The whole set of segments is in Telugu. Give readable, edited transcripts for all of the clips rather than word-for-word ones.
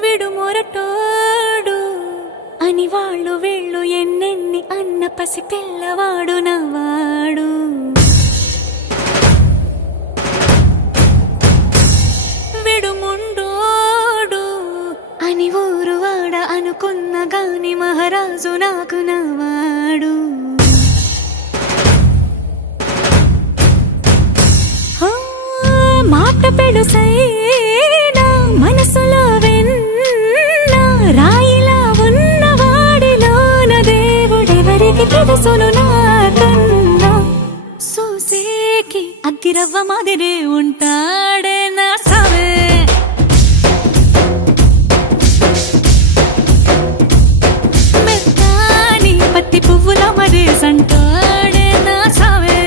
విడు మొరటోడు అని వాళ్ళు వీళ్ళు ఎన్నెన్ని అన్న పసి పిల్లవాడు నవాడు. విడు ముండోడు అని ఊరు వాడ అనుకున్న గాని మహారాజు నాకు నవాడు. మాట పెడుసైనా మనసులో వెన్న రాయిలా ఉన్నవాడిలోన దేవుడెవరికి తెలుసును నాకన్నా. సూసేకి అగ్గిరవ్వ మాదిరే ఉంటాడే నా సావే. మెత్తాని పత్తి పువ్వుల మరేసంటాడే నా సావే.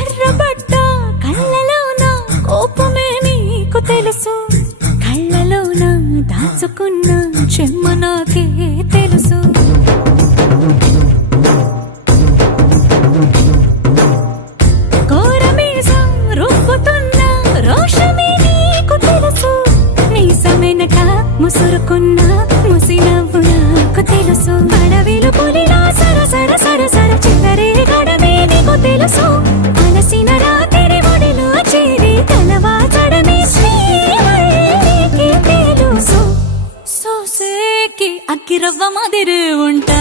ఎర్రబడ్డ కళ్ళలోన కోపమే నీకు తెలుసు, కళ్ళలోన దాచుకున్న చెమ్మ నాకే తెలుసు. కోరమీసం రుబ్బుతున్న రోషమే నీకు తెలుసు, మీసమెనక ముసురుకున్న ముసినవ్వు నాకు తెలుసు. అడవిలు పులిలా సరసర సరసర చివరే గడమే నీకు తెలుసు. అలసిన రాత్రి ఒడిలో చేరి తలవాచడమే శ్రీవల్లికి తెలుసు. సోసేకి అగ్గిరవ్వ మాదిరి ఉంటా